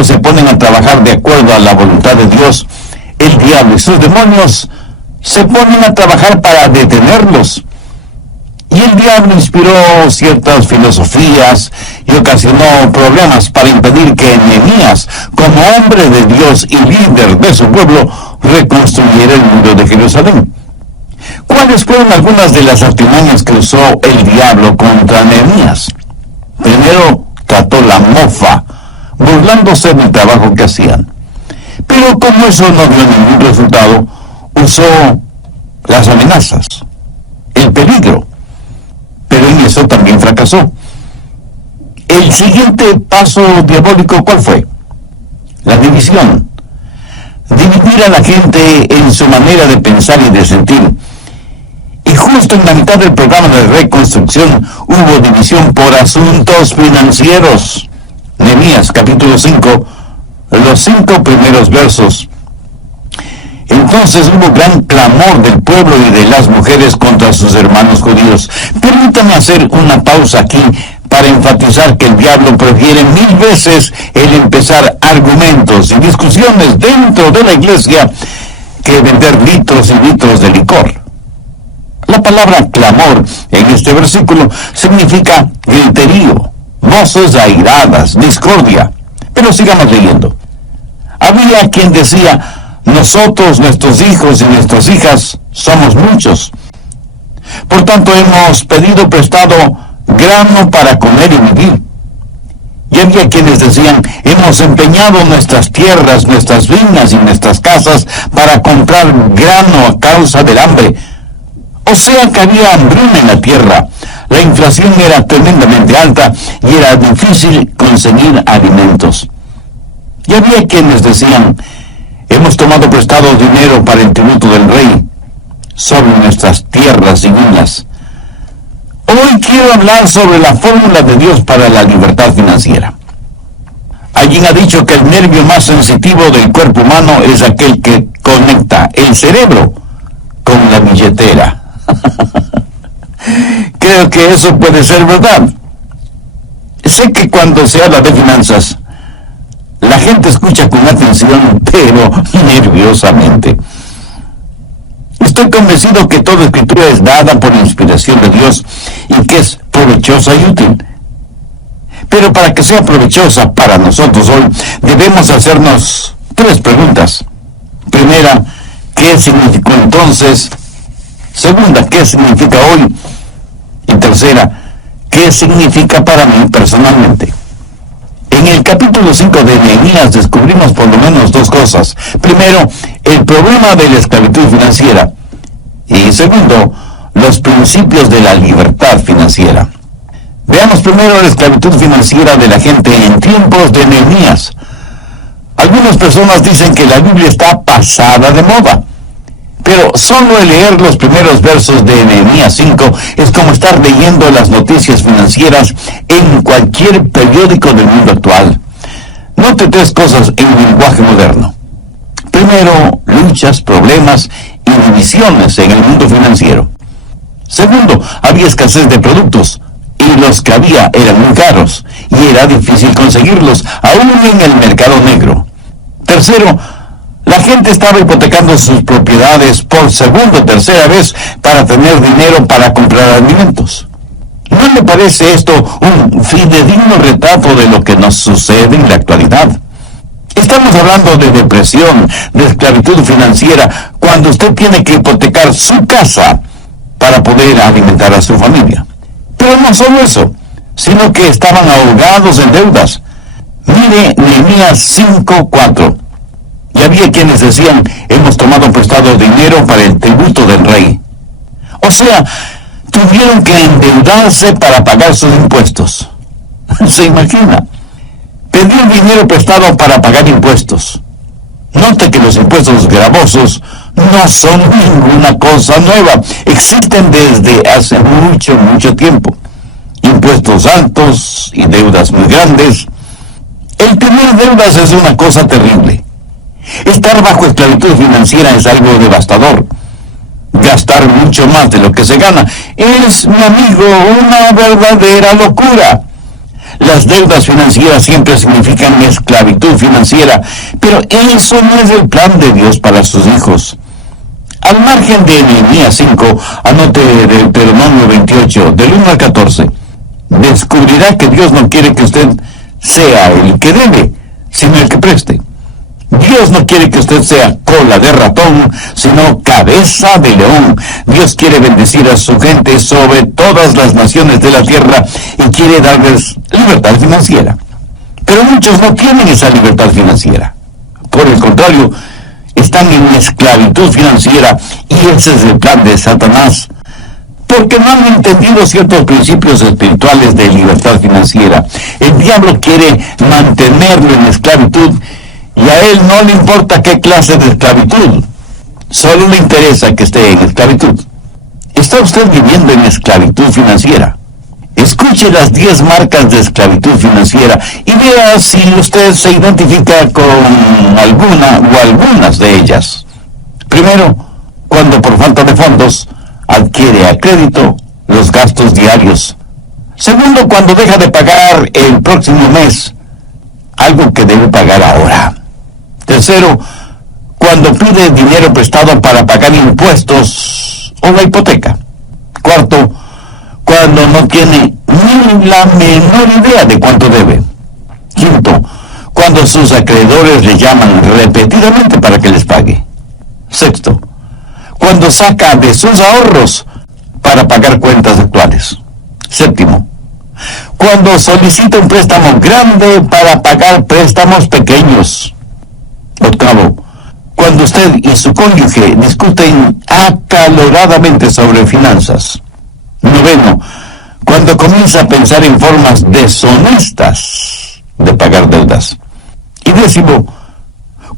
ellos se ponen a trabajar de acuerdo a la voluntad de Dios, el diablo y sus demonios se ponen a trabajar para detenerlos. Y el diablo inspiró ciertas filosofías y ocasionó problemas para impedir que Nehemías, como hombre de Dios y líder de su pueblo, reconstruyera el muro de Jerusalén. ¿Cuáles fueron algunas de las artimañas que usó el diablo contra Nehemías? Primero, trató la mofa, burlándose del trabajo que hacían. Pero como eso no dio ningún resultado, usó las amenazas, el peligro. Pero en eso también fracasó. El siguiente paso diabólico, ¿cuál fue? La división. Dividir a la gente en su manera de pensar y de sentir. Y justo en la mitad del programa de reconstrucción hubo división por asuntos financieros. Nehemías capítulo 5, los 5 primeros versos. Entonces hubo gran clamor del pueblo y de las mujeres contra sus hermanos judíos. Permítanme hacer una pausa aquí para enfatizar que el diablo prefiere 1000 veces el empezar argumentos y discusiones dentro de la iglesia que vender litros y litros de licor. La palabra clamor en este versículo significa griterío, voces airadas, discordia. Pero sigamos leyendo. Había quien decía: nosotros, nuestros hijos y nuestras hijas, somos muchos. Por tanto, hemos pedido prestado grano para comer y vivir. Y había quienes decían: hemos empeñado nuestras tierras, nuestras viñas y nuestras casas para comprar grano a causa del hambre. O sea que había hambruna en la tierra. La inflación era tremendamente alta y era difícil conseguir alimentos. Y había quienes decían: hemos tomado prestado dinero para el tributo del rey sobre nuestras tierras y viñas. Hoy quiero hablar sobre la fórmula de Dios para la libertad financiera. Alguien ha dicho que el nervio más sensitivo del cuerpo humano es aquel que conecta el cerebro con la billetera. Creo que eso puede ser verdad. Sé que cuando se habla de finanzas, la gente escucha con atención, pero nerviosamente. Estoy convencido que toda escritura es dada por inspiración de Dios y que es provechosa y útil. Pero para que sea provechosa para nosotros hoy, debemos hacernos 3 preguntas. Primera, ¿qué significó entonces? Segunda, ¿qué significa hoy? Y tercera, ¿qué significa para mí personalmente? En el capítulo 5 de Nehemías descubrimos por lo menos 2 cosas. Primero, el problema de la esclavitud financiera. Y segundo, los principios de la libertad financiera. Veamos primero la esclavitud financiera de la gente en tiempos de Nehemías. Algunas personas dicen que la Biblia está pasada de moda. Pero solo el leer los primeros versos de Nehemías 5 es como estar leyendo las noticias financieras en cualquier periódico del mundo actual. Note 3 cosas en el lenguaje moderno. Primero, luchas, problemas y divisiones en el mundo financiero. Segundo, había escasez de productos y los que había eran muy caros y era difícil conseguirlos, aún en el mercado negro. Tercero, la gente estaba hipotecando sus propiedades por segunda o tercera vez para tener dinero para comprar alimentos. ¿No le parece esto un fidedigno retrato de lo que nos sucede en la actualidad? Estamos hablando de depresión, de esclavitud financiera, cuando usted tiene que hipotecar su casa para poder alimentar a su familia. Pero no solo eso, sino que estaban ahogados en deudas. Mire Nehemías 5:4. Y había quienes decían: hemos tomado prestado dinero para el tributo del rey. O sea, tuvieron que endeudarse para pagar sus impuestos. ¿Se imagina? Pedir dinero prestado para pagar impuestos. Note que los impuestos gravosos no son ninguna cosa nueva. Existen desde hace mucho, mucho tiempo. Impuestos altos y deudas muy grandes. El tener deudas es una cosa terrible. Estar bajo esclavitud financiera es algo devastador. Gastar mucho más de lo que se gana es, mi amigo, una verdadera locura. Las deudas financieras siempre significan esclavitud financiera, pero eso no es el plan de Dios para sus hijos. Al margen de Nehemías 5, anote Deuteronomio 28, del 1 al 14. Descubrirá que Dios no quiere que usted sea el que debe, sino el que preste. Dios no quiere que usted sea cola de ratón, sino cabeza de león. Dios quiere bendecir a su gente sobre todas las naciones de la tierra y quiere darles libertad financiera. Pero muchos no tienen esa libertad financiera. Por el contrario, están en esclavitud financiera y ese es el plan de Satanás, porque no han entendido ciertos principios espirituales de libertad financiera. El diablo quiere mantenerlo en esclavitud y a él no le importa qué clase de esclavitud, solo le interesa que esté en esclavitud. ¿Está usted viviendo en esclavitud financiera? Escuche las 10 marcas de esclavitud financiera y vea si usted se identifica con alguna o algunas de ellas. Primero, cuando por falta de fondos adquiere a crédito los gastos diarios. Segundo, cuando deja de pagar el próximo mes algo que debe pagar ahora. Tercero, cuando pide dinero prestado para pagar impuestos o la hipoteca. Cuarto, cuando no tiene ni la menor idea de cuánto debe. Quinto, cuando sus acreedores le llaman repetidamente para que les pague. Sexto, cuando saca de sus ahorros para pagar cuentas actuales. Séptimo, cuando solicita un préstamo grande para pagar préstamos pequeños. Octavo, cuando usted y su cónyuge discuten acaloradamente sobre finanzas. Noveno, cuando comienza a pensar en formas deshonestas de pagar deudas. Y décimo,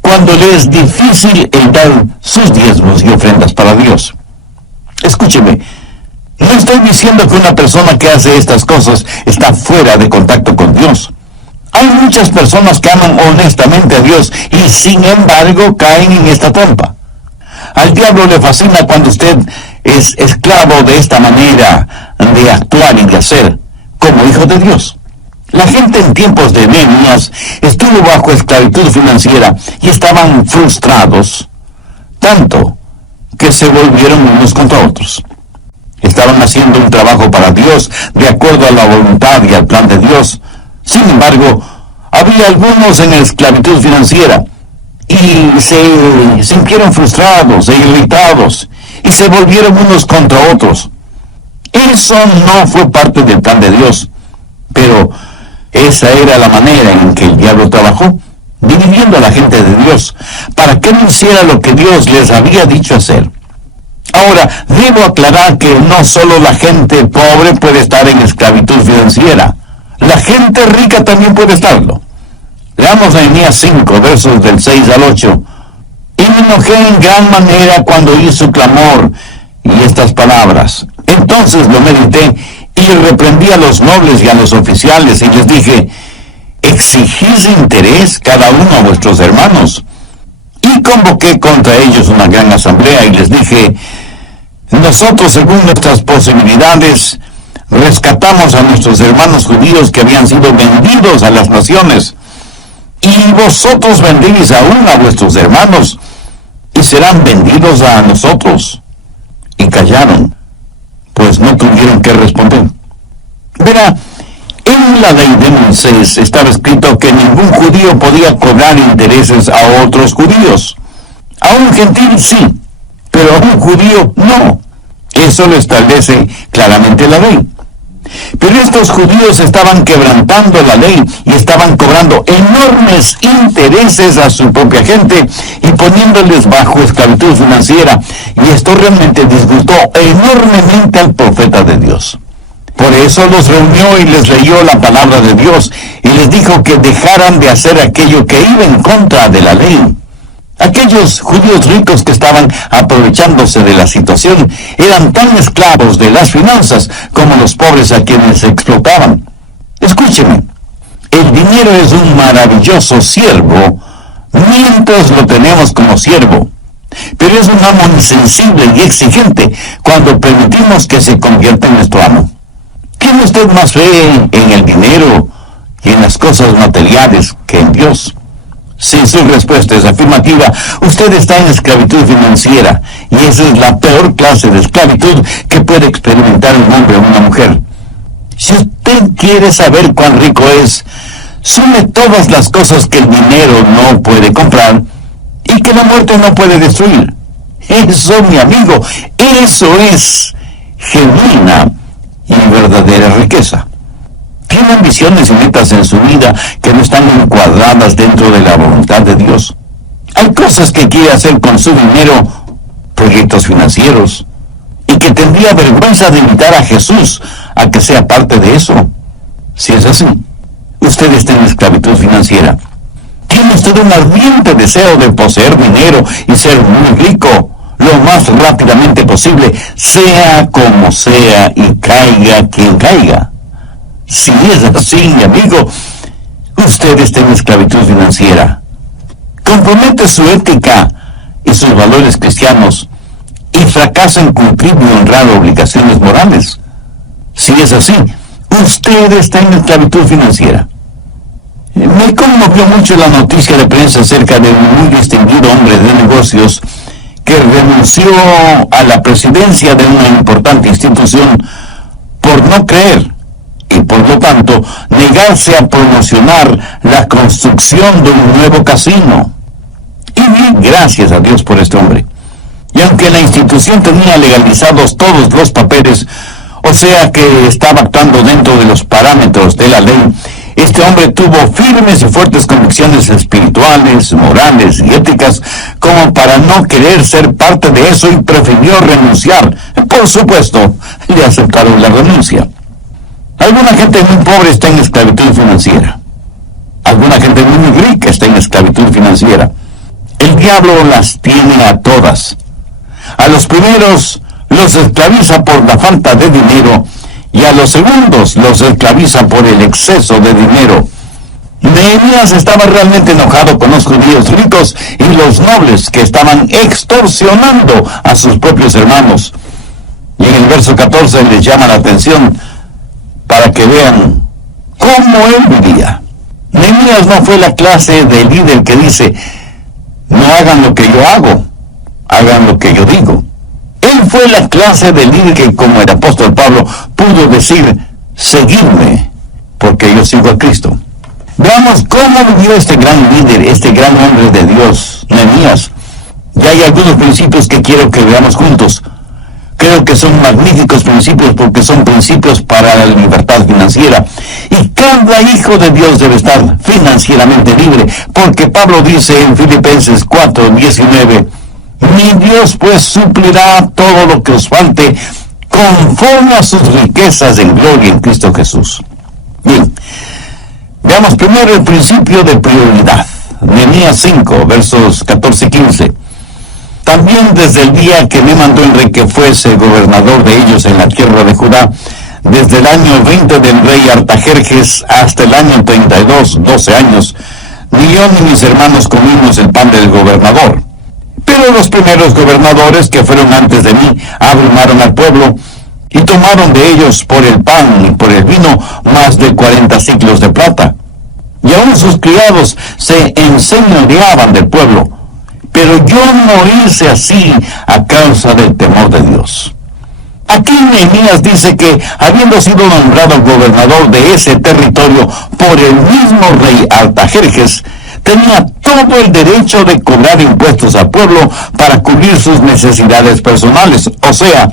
cuando le es difícil el dar sus diezmos y ofrendas para Dios. Escúcheme, no estoy diciendo que una persona que hace estas cosas está fuera de contacto con Dios. Hay muchas personas que aman honestamente a Dios y sin embargo caen en esta trampa. Al diablo le fascina cuando usted es esclavo de esta manera de actuar y de hacer como hijo de Dios. La gente en tiempos de Nehemías estuvo bajo esclavitud financiera y estaban frustrados, tanto que se volvieron unos contra otros. Estaban haciendo un trabajo para Dios de acuerdo a la voluntad y al plan de Dios. Sin embargo, había algunos en esclavitud financiera y se sintieron frustrados e irritados y se volvieron unos contra otros. Eso no fue parte del plan de Dios, pero esa era la manera en que el diablo trabajó, dividiendo a la gente de Dios, para que no hiciera lo que Dios les había dicho hacer. Ahora, debo aclarar que no solo la gente pobre puede estar en esclavitud financiera, la gente rica también puede estarlo. Leamos Nehemías 5, versos del 6 al 8. Y me enojé en gran manera cuando oí su clamor y estas palabras. Entonces lo medité y reprendí a los nobles y a los oficiales y les dije, exigís interés cada uno a vuestros hermanos. Y convoqué contra ellos una gran asamblea y les dije, nosotros según nuestras posibilidades rescatamos a nuestros hermanos judíos que habían sido vendidos a las naciones, y vosotros vendéis aún a vuestros hermanos, y serán vendidos a nosotros. Y callaron, pues no tuvieron que responder. Verá, en la ley de Moisés estaba escrito que ningún judío podía cobrar intereses a otros judíos. A un gentil sí, pero a un judío no. Eso lo establece claramente la ley. Pero estos judíos estaban quebrantando la ley y estaban cobrando enormes intereses a su propia gente y poniéndoles bajo esclavitud financiera. Y esto realmente disgustó enormemente al profeta de Dios. Por eso los reunió y les leyó la palabra de Dios y les dijo que dejaran de hacer aquello que iba en contra de la ley. Aquellos judíos ricos que estaban aprovechándose de la situación eran tan esclavos de las finanzas como los pobres a quienes explotaban. Escúcheme, el dinero es un maravilloso siervo mientras lo tenemos como siervo, pero es un amo insensible y exigente cuando permitimos que se convierta en nuestro amo. ¿Tiene usted más fe en el dinero y en las cosas materiales que en Dios? Si su respuesta es afirmativa, usted está en esclavitud financiera, y esa es la peor clase de esclavitud que puede experimentar un hombre o una mujer. Si usted quiere saber cuán rico es, sume todas las cosas que el dinero no puede comprar y que la muerte no puede destruir. Eso, mi amigo, eso es genuina y verdadera riqueza. Tiene ambiciones y metas en su vida que no están encuadradas dentro de la voluntad de Dios. Hay cosas que quiere hacer con su dinero, proyectos financieros, y que tendría vergüenza de invitar a Jesús a que sea parte de eso. Si es así, usted está en esclavitud financiera. Tiene usted un ardiente deseo de poseer dinero y ser muy rico lo más rápidamente posible, sea como sea y caiga quien caiga. Si es así, mi amigo, usted está en esclavitud financiera. Compromete su ética y sus valores cristianos y fracasa en cumplir y honrar obligaciones morales. Si es así, usted está en esclavitud financiera. Me conmovió mucho la noticia de prensa acerca de un muy distinguido hombre de negocios que renunció a la presidencia de una importante institución por no creer y por lo tanto negarse a promocionar la construcción de un nuevo casino. Y bien, gracias a Dios por este hombre. Y aunque la institución tenía legalizados todos los papeles, o sea que estaba actuando dentro de los parámetros de la ley, este hombre tuvo firmes y fuertes convicciones espirituales, morales y éticas como para no querer ser parte de eso y prefirió renunciar. Por supuesto, le aceptaron la renuncia. Alguna gente muy pobre está en esclavitud financiera. Alguna gente muy rica está en esclavitud financiera. El diablo las tiene a todas. A los primeros los esclaviza por la falta de dinero y a los segundos los esclaviza por el exceso de dinero. Nehemías estaba realmente enojado con los judíos ricos y los nobles que estaban extorsionando a sus propios hermanos. Y en el verso 14 les llama la atención para que vean cómo él vivía. Nehemías no fue la clase de líder que dice: no hagan lo que yo hago, hagan lo que yo digo. Él fue la clase de líder que, como el apóstol Pablo, pudo decir: seguidme, porque yo sigo a Cristo. Veamos cómo vivió este gran líder, este gran hombre de Dios, Nehemías. Y hay algunos principios que quiero que veamos juntos. Creo que son magníficos principios porque son principios para la libertad financiera. Y cada hijo de Dios debe estar financieramente libre, porque Pablo dice en Filipenses 4:19: mi Dios pues suplirá todo lo que os falte conforme a sus riquezas en gloria en Cristo Jesús. Bien, veamos primero el principio de prioridad. Nehemías 5, versos 14 y 15. También desde el día que me mandó el rey que fuese gobernador de ellos en la tierra de Judá, desde el año 20 del rey Artajerjes hasta el año 32, 12 años, ni yo ni mis hermanos comimos el pan del gobernador. Pero los primeros gobernadores que fueron antes de mí abrumaron al pueblo y tomaron de ellos por el pan y por el vino más de 40 siclos de plata. Y aún sus criados se enseñoreaban del pueblo. Pero yo no hice así a causa del temor de Dios. Aquí Nehemías dice que, habiendo sido nombrado gobernador de ese territorio por el mismo rey Artajerjes, tenía todo el derecho de cobrar impuestos al pueblo para cubrir sus necesidades personales. O sea,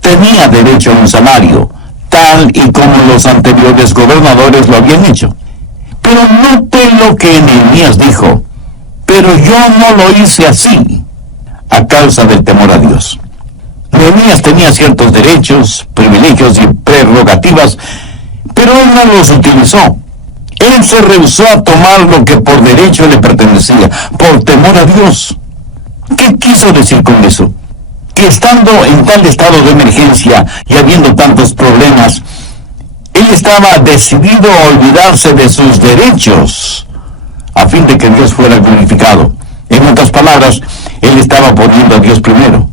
tenía derecho a un salario, tal y como los anteriores gobernadores lo habían hecho. Pero note lo que Nehemías dijo: pero yo no lo hice así, a causa del temor a Dios. Nehemías tenía ciertos derechos, privilegios y prerrogativas, pero él no los utilizó. Él se rehusó a tomar lo que por derecho le pertenecía, por temor a Dios. ¿Qué quiso decir con eso? Que estando en tal estado de emergencia y habiendo tantos problemas, él estaba decidido a olvidarse de sus derechos, a fin de que Dios fuera glorificado. En otras palabras, él estaba poniendo a Dios primero.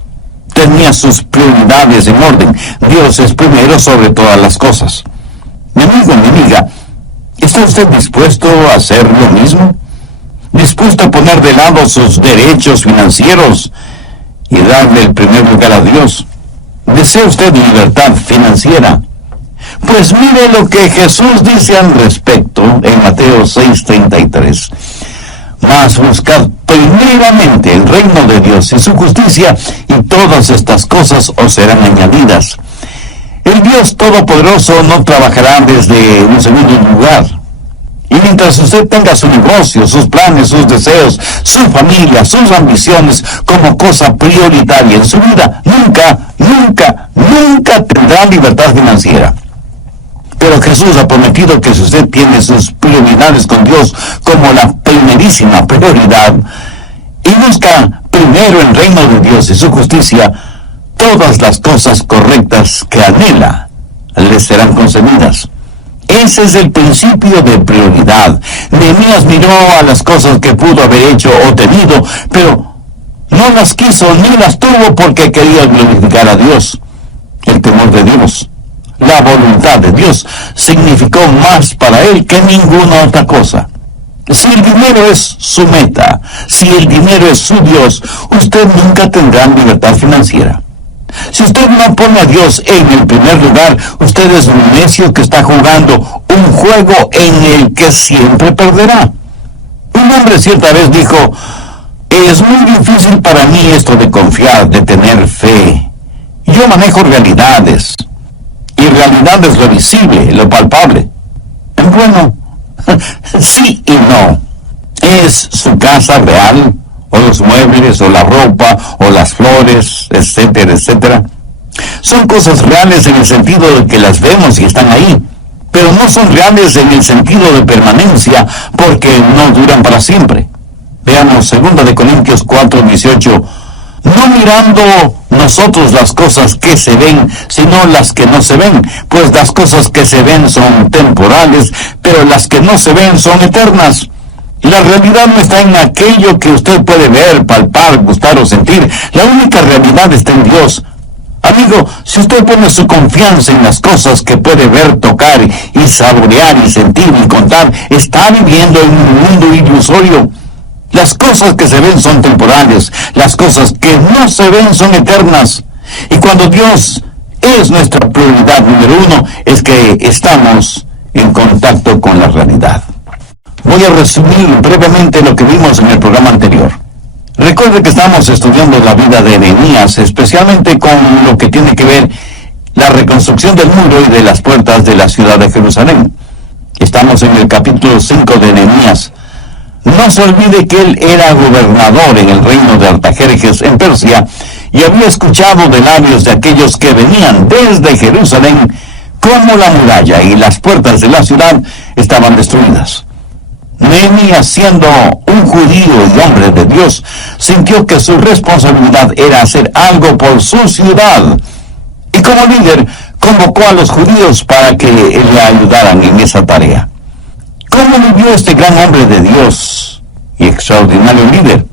Tenía sus prioridades en orden. Dios es primero sobre todas las cosas. Mi amigo, mi amiga, ¿Está usted dispuesto a hacer lo mismo? ¿Dispuesto a poner de lado sus derechos financieros y darle el primer lugar a Dios? ¿Desea usted libertad financiera? Pues mire lo que Jesús dice al respecto en Mateo 6:33. Mas buscad primeramente el reino de Dios y su justicia, y todas estas cosas os serán añadidas. El Dios Todopoderoso no trabajará desde un segundo lugar. Y mientras usted tenga su negocio, sus planes, sus deseos, su familia, sus ambiciones como cosa prioritaria en su vida, nunca tendrá libertad financiera. Pero Jesús ha prometido que si usted tiene sus prioridades con Dios como la primerísima prioridad, y busca primero el reino de Dios y su justicia, todas las cosas correctas que anhela le serán concedidas. Ese es el principio de prioridad. Nehemías miró a las cosas que pudo haber hecho o tenido, pero no las quiso ni las tuvo porque quería glorificar a Dios. El temor de Dios, la voluntad de Dios, significó más para él que ninguna otra cosa. Si el dinero es su meta, si el dinero es su Dios, usted nunca tendrá libertad financiera. Si usted no pone a Dios en el primer lugar, usted es un necio que está jugando un juego en el que siempre perderá. Un hombre cierta vez dijo: es muy difícil para mí esto de confiar, de tener fe. Yo manejo realidades, y realidad es lo visible, lo palpable. Bueno, sí y no. ¿Es su casa real? ¿O los muebles, o la ropa, o las flores, etcétera, etcétera? Son cosas reales en el sentido de que las vemos y están ahí, pero no son reales en el sentido de permanencia, porque no duran para siempre. Veamos 2 Corintios 4:18. No mirando nosotros las cosas que se ven, sino las que no se ven, pues las cosas que se ven son temporales, pero las que no se ven son eternas. La realidad no está en aquello que usted puede ver, palpar, gustar o sentir. La única realidad está en Dios. Amigo, si usted pone su confianza en las cosas que puede ver, tocar y saborear y sentir y contar, está viviendo en un mundo ilusorio. Las cosas que se ven son temporales, las cosas que no se ven son eternas. Y cuando Dios es nuestra prioridad número uno, es que estamos en contacto con la realidad. Voy a resumir brevemente lo que vimos en el programa anterior. Recuerde que estamos estudiando la vida de Nehemías, especialmente con lo que tiene que ver la reconstrucción del muro y de las puertas de la ciudad de Jerusalén. Estamos en el capítulo 5 de Nehemías. No se olvide que él era gobernador en el reino de Artajerjes en Persia y había escuchado de labios de aquellos que venían desde Jerusalén cómo la muralla y las puertas de la ciudad estaban destruidas. Nehemías, siendo un judío y hombre de Dios, sintió que su responsabilidad era hacer algo por su ciudad. Y como líder, convocó a los judíos para que le ayudaran en esa tarea. ¿Cómo vivió este gran hombre de Dios y extraordinario líder?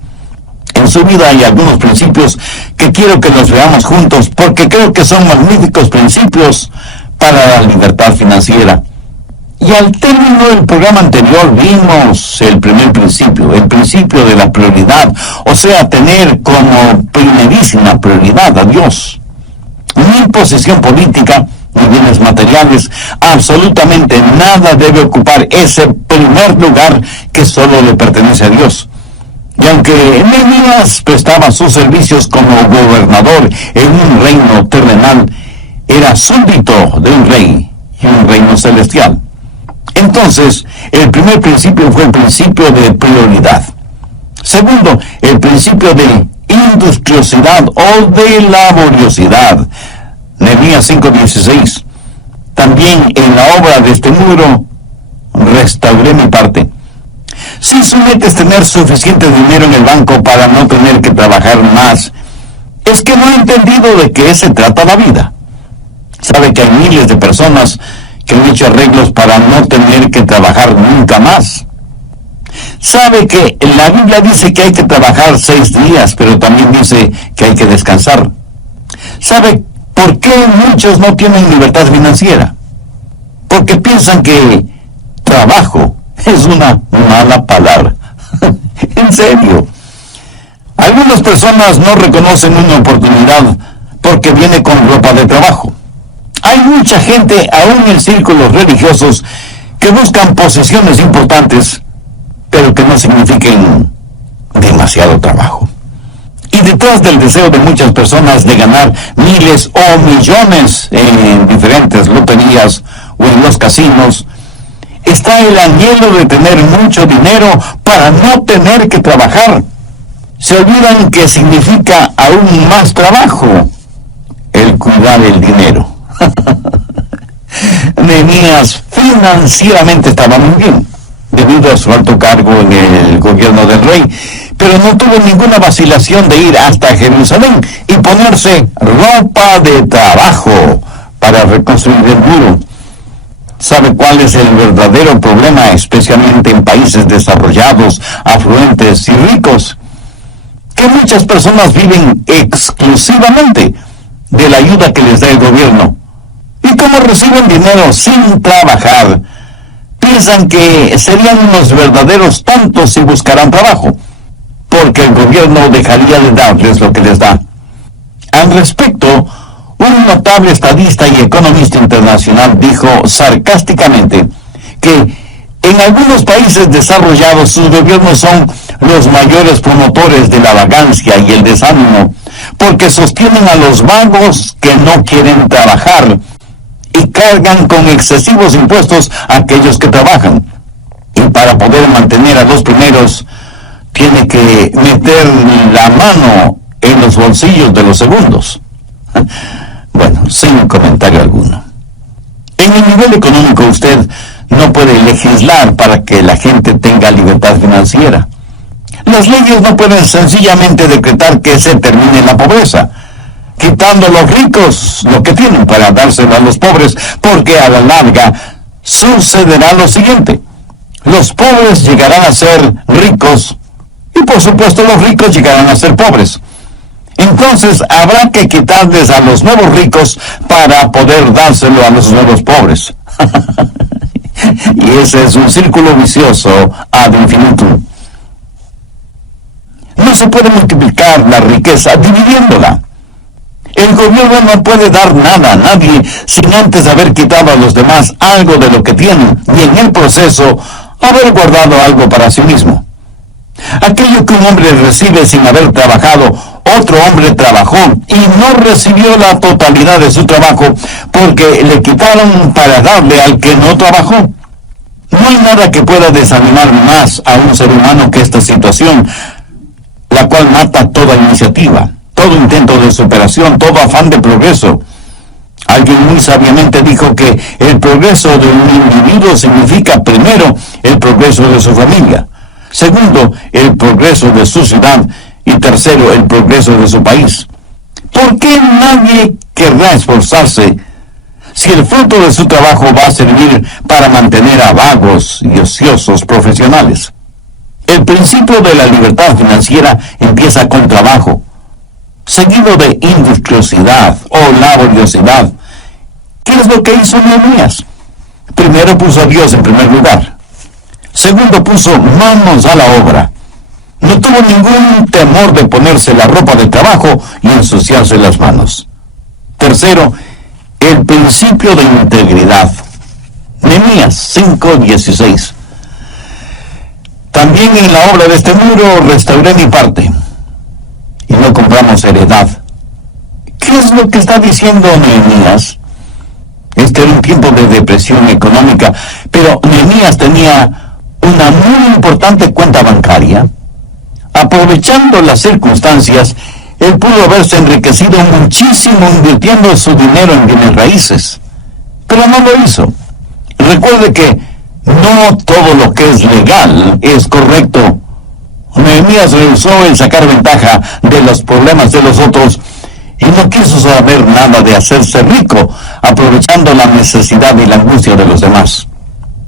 En su vida hay algunos principios que quiero que los veamos juntos, porque creo que son magníficos principios para la libertad financiera. Y al término del programa anterior vimos el primer principio, el principio de la prioridad, o sea, tener como primerísima prioridad a Dios. Ni posición política, ni bienes materiales, absolutamente nada debe ocupar ese primer lugar que solo le pertenece a Dios. Y aunque Nehemías prestaba sus servicios como gobernador en un reino terrenal, era súbdito de un rey y un reino celestial. Entonces, el primer principio fue el principio de prioridad. Segundo, el principio de industriosidad o de laboriosidad. Nehemías 5:16. También en la obra de este muro restauré mi parte. Si su meta es tener suficiente dinero en el banco para no tener que trabajar más, es que no ha entendido de qué se trata la vida. Sabe que hay miles de personas que han hecho arreglos para no tener que trabajar nunca más. Sabe que la Biblia dice que hay que trabajar 6 días, pero también dice que hay que descansar. ¿Sabe por qué muchos no tienen libertad financiera? Porque piensan que trabajo es una mala palabra. En serio. Algunas personas no reconocen una oportunidad porque viene con ropa de trabajo. Hay mucha gente, aún en círculos religiosos, que buscan posiciones importantes, pero que no signifiquen demasiado trabajo. Y detrás del deseo de muchas personas de ganar miles o millones en diferentes loterías o en los casinos, está el anhelo de tener mucho dinero para no tener que trabajar. Se olvidan que significa aún más trabajo el cuidar el dinero. Nehemías financieramente estaba muy bien, debido a su alto cargo en el gobierno del rey, pero no tuvo ninguna vacilación de ir hasta Jerusalén y ponerse ropa de trabajo para reconstruir el muro. ¿Sabe cuál es el verdadero problema, especialmente en países desarrollados, afluentes y ricos? Que muchas personas viven exclusivamente de la ayuda que les da el gobierno. Y como reciben dinero sin trabajar, piensan que serían unos verdaderos tontos si buscaran trabajo, porque el gobierno dejaría de darles lo que les da. Al respecto, un notable estadista y economista internacional dijo sarcásticamente que en algunos países desarrollados sus gobiernos son los mayores promotores de la vagancia y el desánimo, porque sostienen a los vagos que no quieren trabajar y cargan con excesivos impuestos a aquellos que trabajan. Y para poder mantener a los primeros, tiene que meter la mano en los bolsillos de los segundos. Bueno, sin comentario alguno. En el nivel económico usted no puede legislar para que la gente tenga libertad financiera. Las leyes no pueden sencillamente decretar que se termine la pobreza, quitando a los ricos lo que tienen para dárselo a los pobres, porque a la larga sucederá lo siguiente: los pobres llegarán a ser ricos y por supuesto los ricos llegarán a ser pobres. Entonces habrá que quitarles a los nuevos ricos para poder dárselo a los nuevos pobres. Y ese es un círculo vicioso ad infinitum. No se puede multiplicar la riqueza dividiéndola. El gobierno no puede dar nada a nadie sin antes haber quitado a los demás algo de lo que tienen y en el proceso haber guardado algo para sí mismo. Aquello que un hombre recibe sin haber trabajado, otro hombre trabajó y no recibió la totalidad de su trabajo porque le quitaron para darle al que no trabajó. No hay nada que pueda desanimar más a un ser humano que esta situación, la cual mata toda iniciativa, todo intento de superación, todo afán de progreso. Alguien muy sabiamente dijo que el progreso de un individuo significa, primero, el progreso de su familia, segundo, el progreso de su ciudad y tercero, el progreso de su país. ¿Por qué nadie querrá esforzarse si el fruto de su trabajo va a servir para mantener a vagos y ociosos profesionales? El principio de la libertad financiera empieza con trabajo, seguido de industriosidad o laboriosidad. ¿Qué es lo que hizo Nehemías? Primero puso a Dios en primer lugar. Segundo, puso manos a la obra. No tuvo ningún temor de ponerse la ropa de trabajo y ensuciarse las manos. Tercero, el principio de integridad. Nehemías 5:16. También en la obra de este muro restauré mi parte y no compramos heredad. ¿Qué es lo que está diciendo Nehemías? Este era un tiempo de depresión económica, pero Nehemías tenía una muy importante cuenta bancaria. Aprovechando las circunstancias, él pudo haberse enriquecido muchísimo invirtiendo su dinero en bienes raíces, pero no lo hizo. Recuerde que no todo lo que es legal es correcto. Nehemías rehusó el sacar ventaja de los problemas de los otros y no quiso saber nada de hacerse rico, aprovechando la necesidad y la angustia de los demás.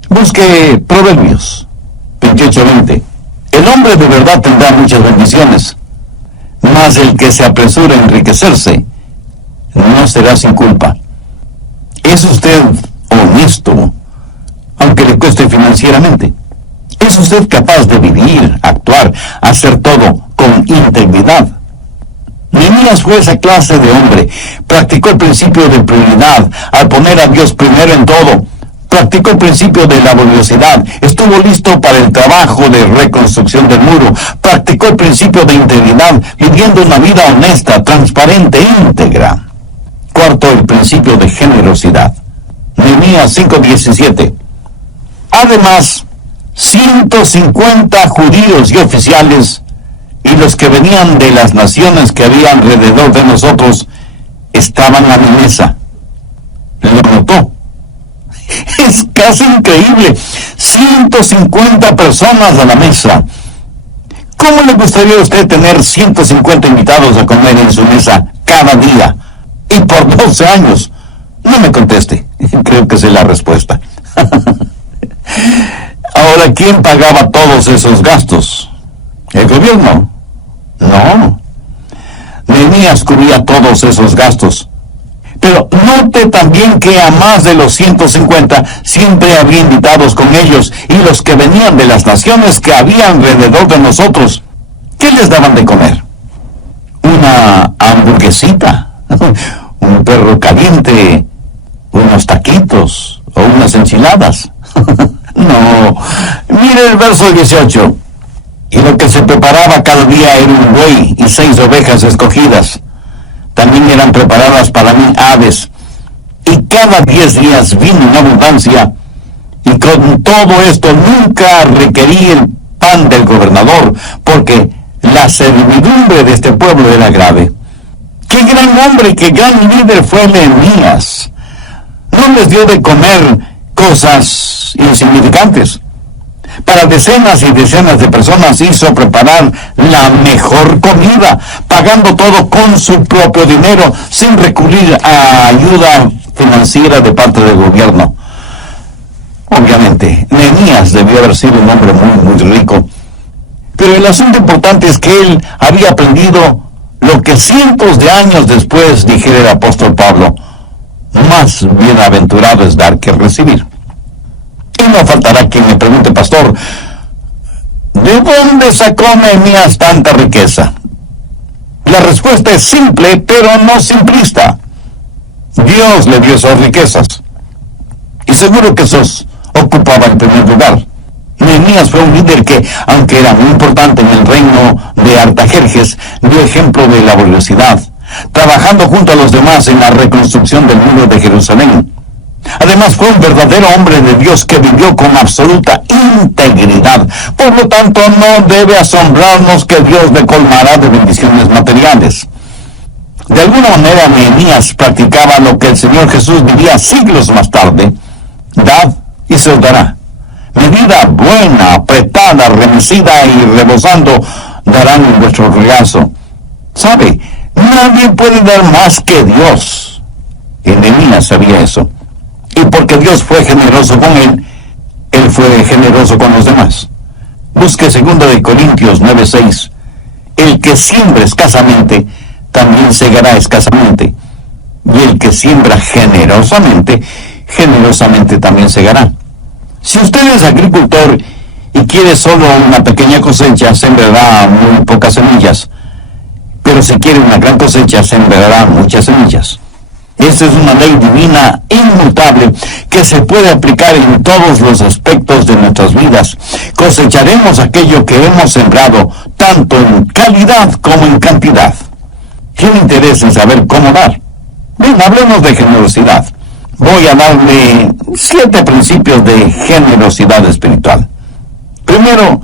Busque Proverbios 28:20. El hombre de verdad tendrá muchas bendiciones, mas el que se apresura a enriquecerse no será sin culpa. ¿Es usted honesto, aunque le cueste financiar financieramente? ¿Es usted capaz de vivir, actuar, hacer todo con integridad? Nehemías fue esa clase de hombre. Practicó el principio de prioridad al poner a Dios primero en todo. Practicó el principio de laboriosidad. Estuvo listo para el trabajo de reconstrucción del muro. Practicó el principio de integridad, viviendo una vida honesta, transparente e íntegra. Cuarto, el principio de generosidad. Nehemías 5:17. Además, 150 judíos y oficiales y los que venían de las naciones que había alrededor de nosotros estaban a mi mesa. Lo notó. Es casi increíble. 150 personas a la mesa. ¿Cómo le gustaría a usted tener 150 invitados a comer en su mesa cada día? Y por 12 años. No me conteste. Creo que sé la respuesta. Ahora, ¿quién pagaba todos esos gastos? ¿El gobierno? No. Nehemías cubría todos esos gastos. Pero note también que a más de los 150 siempre había invitados con ellos y los que venían de las naciones que había alrededor de nosotros. ¿Qué les daban de comer? ¿Una hamburguesita? ¿Un perro caliente? ¿Unos taquitos? ¿O unas enchiladas? No. Mire el verso 18. Y lo que se preparaba cada día era un buey y 6 ovejas escogidas. También eran preparadas para mí aves. Y cada 10 días vino en abundancia. Y con todo esto nunca requerí el pan del gobernador, porque la servidumbre de este pueblo era grave. ¡Qué gran hombre, qué gran líder fue Nehemías! No les dio de comer cosas insignificantes. Para decenas y decenas de personas hizo preparar la mejor comida, pagando todo con su propio dinero, sin recurrir a ayuda financiera de parte del gobierno. Obviamente, Nehemías debió haber sido un hombre muy rico. Pero el asunto importante es que él había aprendido lo que cientos de años después dijera el apóstol Pablo: más bienaventurado es dar que recibir. Y no faltará quien me pregunte: pastor, ¿de dónde sacó Nehemías tanta riqueza? La respuesta es simple, pero no simplista. Dios le dio esas riquezas. Y seguro que esos ocupaba el primer lugar. Nehemías fue un líder que, aunque era muy importante en el reino de Artajerjes, dio ejemplo de laboriosidad, trabajando junto a los demás en la reconstrucción del muro de Jerusalén. Además, fue un verdadero hombre de Dios que vivió con absoluta integridad. Por lo tanto, no debe asombrarnos que Dios le colmará de bendiciones materiales. De alguna manera, Nehemías practicaba lo que el Señor Jesús diría siglos más tarde: dad y se os dará. Medida buena, apretada, remecida y rebosando, darán en vuestro regazo. ¿Sabe? Nadie puede dar más que Dios. Y Nehemías sabía eso. Y porque Dios fue generoso con él fue generoso con los demás. Busque 2 Corintios 9:6. El que siembra escasamente, también segará escasamente. Y el que siembra generosamente, generosamente también segará. Si usted es agricultor y quiere solo una pequeña cosecha, sembrará muy pocas semillas. Pero si quiere una gran cosecha, sembrará muchas semillas. Esta es una ley divina inmutable que se puede aplicar en todos los aspectos de nuestras vidas. Cosecharemos aquello que hemos sembrado, tanto en calidad como en cantidad. ¿Tiene interés en saber cómo dar? Bien, hablemos de generosidad. Voy a darle 7 principios de generosidad espiritual. Primero,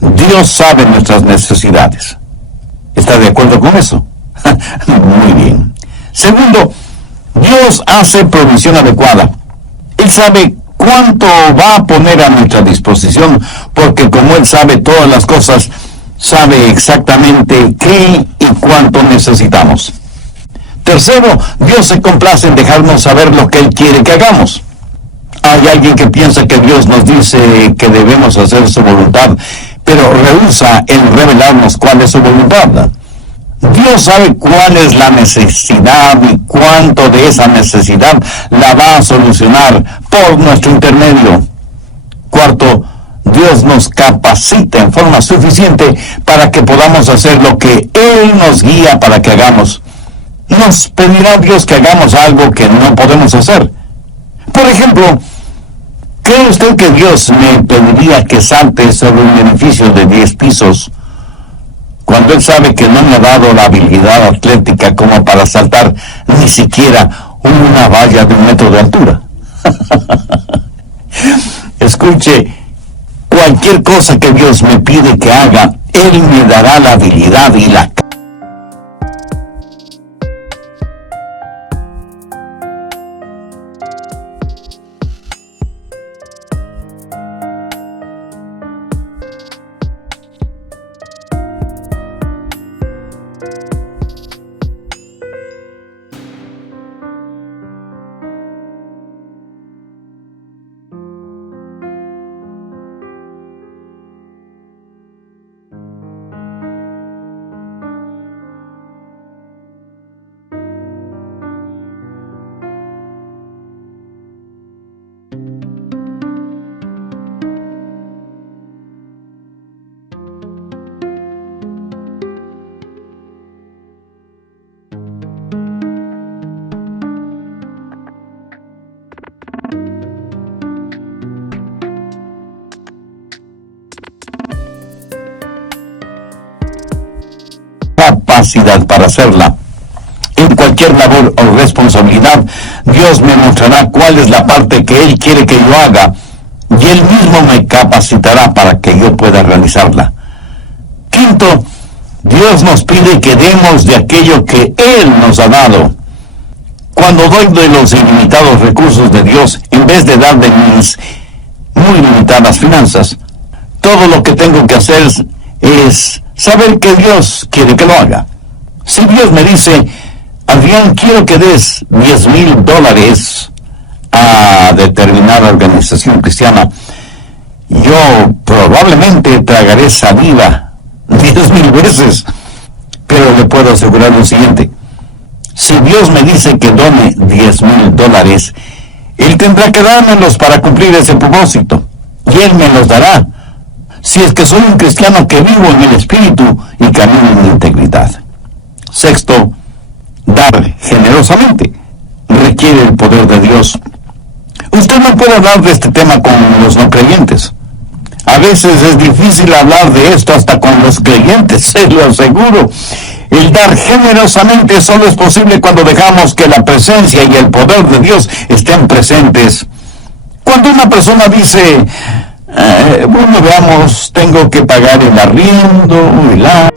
Dios sabe nuestras necesidades. ¿Está de acuerdo con eso? Muy bien. Segundo, Dios hace provisión adecuada. Él sabe cuánto va a poner a nuestra disposición, porque como Él sabe todas las cosas, sabe exactamente qué y cuánto necesitamos. Tercero, Dios se complace en dejarnos saber lo que Él quiere que hagamos. Hay alguien que piensa que Dios nos dice que debemos hacer su voluntad, pero rehúsa en revelarnos cuál es su voluntad. Dios sabe cuál es la necesidad y cuánto de esa necesidad la va a solucionar por nuestro intermedio. Cuarto, Dios nos capacita en forma suficiente para que podamos hacer lo que Él nos guía para que hagamos. Nos pedirá Dios que hagamos algo que no podemos hacer. Por ejemplo, ¿cree usted que Dios me pediría que salte sobre un edificio de 10 pisos cuando Él sabe que no me ha dado la habilidad atlética como para saltar ni siquiera una valla de 1 metro de altura? Escuche, cualquier cosa que Dios me pide que haga, Él me dará la habilidad y la capacidad para hacerla. En cualquier labor o responsabilidad, Dios me mostrará cuál es la parte que Él quiere que yo haga, y Él mismo me capacitará para que yo pueda realizarla. Quinto, Dios nos pide que demos de aquello que Él nos ha dado. Cuando doy de los ilimitados recursos de Dios, en vez de dar de mis muy limitadas finanzas, todo lo que tengo que hacer es saber que Dios quiere que lo haga. Si Dios me dice, Adrián, quiero que des $10,000 a determinada organización cristiana, yo probablemente tragaré saliva 10,000 veces, pero le puedo asegurar lo siguiente: si Dios me dice que done $10,000, Él tendrá que dármelos para cumplir ese propósito, y Él me los dará, si es que soy un cristiano que vivo en el Espíritu y camino en integridad. Sexto, dar generosamente requiere el poder de Dios. Usted no puede hablar de este tema con los no creyentes. A veces es difícil hablar de esto hasta con los creyentes, se lo aseguro. El dar generosamente solo es posible cuando dejamos que la presencia y el poder de Dios estén presentes. Cuando una persona dice, bueno, veamos, tengo que pagar el arriendo, el agua,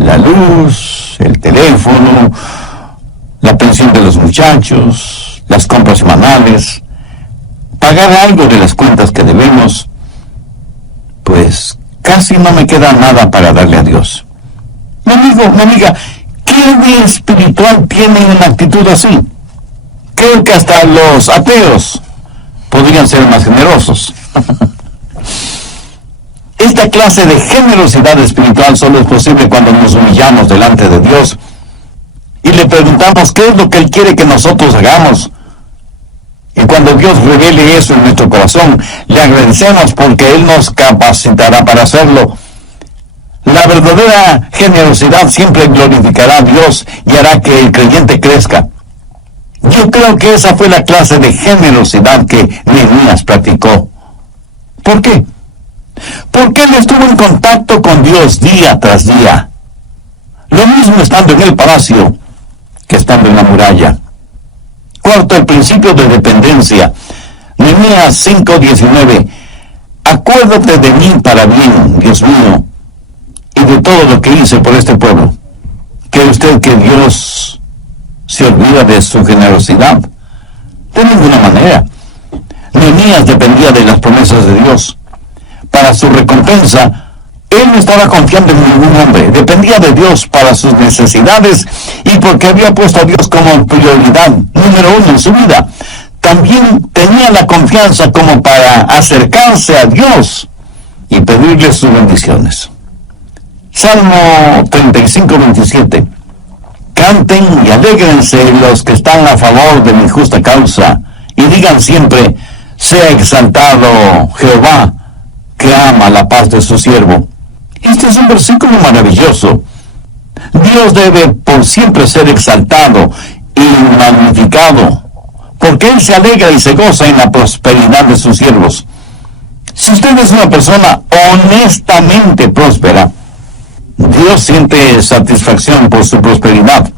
la luz, el teléfono, la pensión de los muchachos, las compras semanales, pagar algo de las cuentas que debemos, pues casi no me queda nada para darle a Dios. Mi amigo, mi amiga, ¿qué de espiritual tiene una actitud así? Creo que hasta los ateos podrían ser más generosos. Esta clase de generosidad espiritual solo es posible cuando nos humillamos delante de Dios y le preguntamos qué es lo que Él quiere que nosotros hagamos. Y cuando Dios revele eso en nuestro corazón, le agradecemos porque Él nos capacitará para hacerlo. La verdadera generosidad siempre glorificará a Dios y hará que el creyente crezca. Yo creo que esa fue la clase de generosidad que Nehemías practicó. ¿Por qué? Porque él estuvo en contacto con Dios día tras día. Lo mismo estando en el palacio que estando en la muralla. Cuarto, el principio de dependencia. Nehemías 5:19. Acuérdate de mí para bien, Dios mío, y de todo lo que hice por este pueblo. ¿Cree usted que Dios se olvida de su generosidad? De ninguna manera. Nehemías dependía de las promesas de Dios. Para su recompensa, él no estaba confiando en ningún hombre. Dependía de Dios para sus necesidades y porque había puesto a Dios como prioridad número uno en su vida. También tenía la confianza como para acercarse a Dios y pedirle sus bendiciones. Salmo 35:27. Canten y alégrense los que están a favor de mi justa causa, y digan siempre, sea exaltado Jehová, que ama la paz de su siervo. Este es un versículo maravilloso. Dios debe por siempre ser exaltado y magnificado, porque Él se alegra y se goza en la prosperidad de sus siervos. Si usted es una persona honestamente próspera, Dios siente satisfacción por su prosperidad.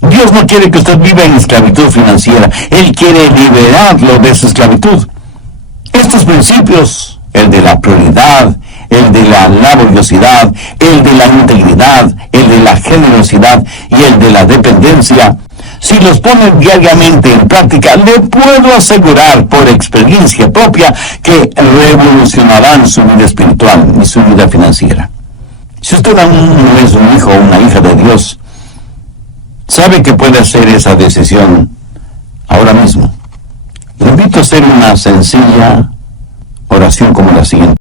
Dios no quiere que usted viva en esclavitud financiera. Él quiere liberarlo de esa esclavitud. Estos principios, el de la prioridad, el de la laboriosidad, el de la integridad, el de la generosidad y el de la dependencia, si los pone diariamente en práctica, le puedo asegurar por experiencia propia que revolucionarán su vida espiritual y su vida financiera. Si usted aún no es un hijo o una hija de Dios, sabe que puede hacer esa decisión ahora mismo. Le invito a hacer una sencilla oración como la siguiente.